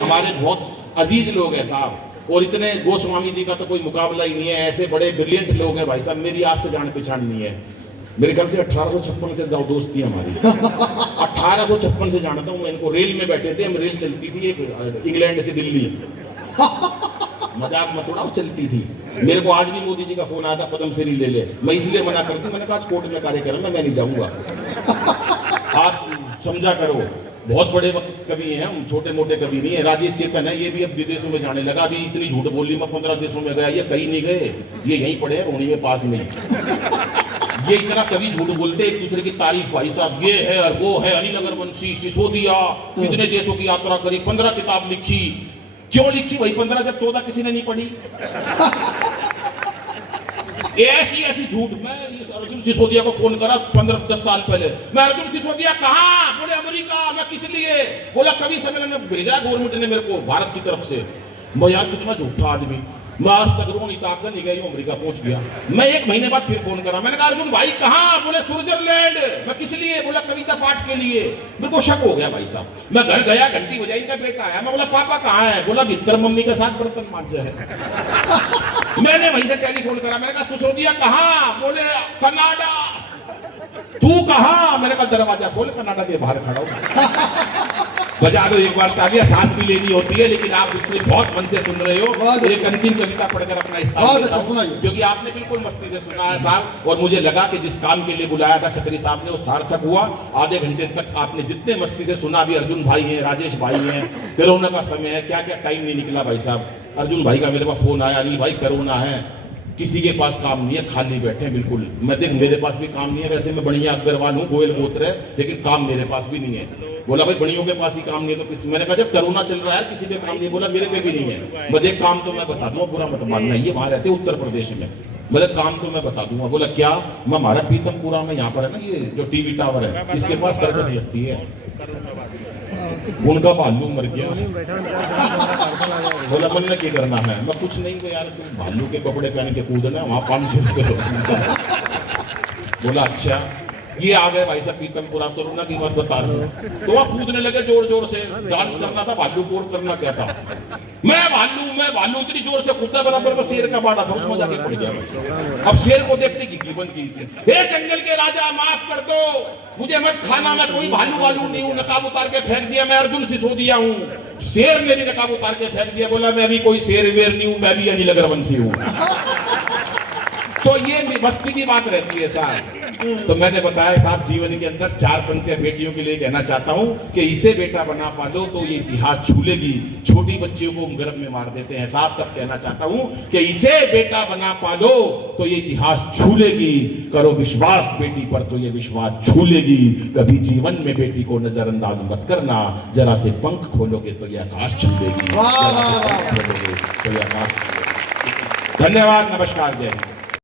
हमारे बहुत अजीज लोग हैं साहब, और इतने गोस्वामी जी का तो कोई मुकाबला ही नहीं है। ऐसे बड़े ब्रिलियंट लोग हैं भाई साहब, मेरी आज से जान पहचान नहीं है। मेरे ख्याल से 1856 से जाओ दोस्ती हमारी 1856 से जानता हूँ मैं इनको। रेल में बैठे थे हम, रेल चलती थी एक इंग्लैंड से दिल्ली, मजाक मत उड़ाओ, चलती थी। मेरे को आज भी मोदी जी का फोन आया था पद्म श्री ले ले, मैं इसलिए मना करती, मैंने कहा आज कोर्ट में कार्यक्रम है, मैं नहीं जाऊंगा। आप समझा करो, बहुत बड़े वक्त कवि हैं हम, छोटे मोटे कवि नहीं है। राजेश चेतन है, ये भी अब विदेशों में जाने लगा। अभी इतनी झूठ बोली, मैं 15 देशों में गया, ये कहीं नहीं गए, ये यहीं पढ़े हैं रोहनी में पास में। ये इतना कवि झूठ बोलते एक दूसरे की तारीफ, भाई साहब ये है और वो है, अनिल अगरवंशी, सिसोदिया, इतने देशों की यात्रा करी, 15 किताब लिखी। क्यों लिखी भाई 15 जब 14 किसी ने नहीं पढ़ी? ऐसी ऐसी झूठ। मैं अर्जुन सिसोदिया को फोन करा 15-10 साल पहले, मैं अर्जुन सिसोदिया कहाँ? बोले अमेरिका। मैं किस लिए? बोला कवि सम्मेलन में भेजा गवर्नमेंट ने मेरे को भारत की तरफ से। मैं यार कितना झूठा आदमी, मैं आज तक रोनी ताकत नहीं गई, अमेरिका पहुंच गया। मैं 1 महीने बाद फिर फोन करा, मैंने कहा अर्जुन भाई कहाँ? बोले स्विट्जरलैंड। मैं किस लिए? बोला कविता पाठ के लिए। मेरे को शक हो गया भाई साहब। मैं घर गया, घंटी बजाई, इनका बेटा आया। मैं बोला पापा कहाँ है? बोला भीतर मम्मी के साथ बर्तन मांझे है। मैंने वहीं से टेलीफोन करा, मैंने कहा सिसोदिया कहाँ? बोले कनाडा। तू कहाँ? मैंने कहा दरवाजा खोल, कनाडा के बाहर खड़ा हूं। बजा दो एक बार तालियां, सांस भी लेनी होती है, लेकिन आप इतने बहुत मन से सुन रहे हो। एक अंतिम कविता पढ़कर अपना स्थान देता हूं, क्योंकि आपने बिल्कुल मस्ती से सुना है साहब, और मुझे लगा कि जिस काम के लिए बुलाया था खत्री साहब ने वो सार्थक हुआ। आधे घंटे तक आपने जितने मस्ती से सुना, अभी अर्जुन भाई हैं, राजेश भाई हैं, कोरोना का समय है, क्या क्या टाइम नहीं निकला भाई साहब। अर्जुन भाई का मेरे पास फोन आया, अनिल भाई कोरोना है, किसी के पास काम नहीं है, खाली बैठे हैं बिल्कुल। मैं देख मेरे पास भी काम नहीं है, वैसे मैं बढ़िया अग्रवाल हूँ, गोयल गोत्र है, लेकिन काम मेरे पास भी नहीं है। बोला भाई बड़ियों के पास ही काम नहीं है तो किसी? मैंने कहा जब कोरोना चल रहा है किसी पे काम नहीं। बोला मेरे पे भी नहीं है। मैं देख काम तो मैं बता दूंगा, बुरा मत मानना, ये वहां रहते उत्तर प्रदेश में। मतलब काम तो मैं बता दूंगा। बोला क्या? मैं हमारा पीतमपुरा में यहाँ पर है ना, ये जो टीवी टावर है, इसके पास सर्कस लगती है, उनका भालू मर गया। बोला मन में क्या करना है? मैं कुछ नहीं, तो यार तुम भालू के कपड़े पहन के कूदना, वहां 500 रुपये। बोला अच्छा। ये आ गए भाई साहब पीतमपुरा, तो रुना की बात बता रहे हो। तो वहां कूदने लगे जोर जोर से, डांस करना था, भालू पोर करना क्या था। मैं भालू इतनी जोर से कूदा, बराबर में शेर का बाड़ा था, उसमें जाके पड़ गया भाई साहब। अब शेर को देखते की बंद की, हे जंगल के राजा माफ कर दो, मुझे मत खाना, मैं कोई भालू वालू नहीं हूँ। नकाब उतार के फेंक दिया, मैं अर्जुन सिसोदिया हूँ। शेर ने भी नकाब उतार के फेंक दिया, बोला मैं अभी कोई शेर वेर नहीं हूँ, मैं भी अनिल अगरवंशी हूँ। तो ये मस्ती की बात रहती है साहब। तो मैंने बताया साहब, जीवन के अंदर 4 पंक्तियां बेटियों के लिए कहना चाहता हूं कि इसे बेटा बना पालो तो ये इतिहास छू लेगी। छोटी बच्चियों को हम गर्भ में मार देते हैं साहब, तब कहना चाहता हूं कि इसे बेटा बना पालो तो ये इतिहास छू लेगी। करो विश्वास बेटी पर तो ये विश्वास छू लेगी। कभी जीवन में बेटी को नजरअंदाज मत करना, जरा से पंख खोलोगे तो ये आकाश छू लेगी। धन्यवाद, नमस्कार, जय हिंद।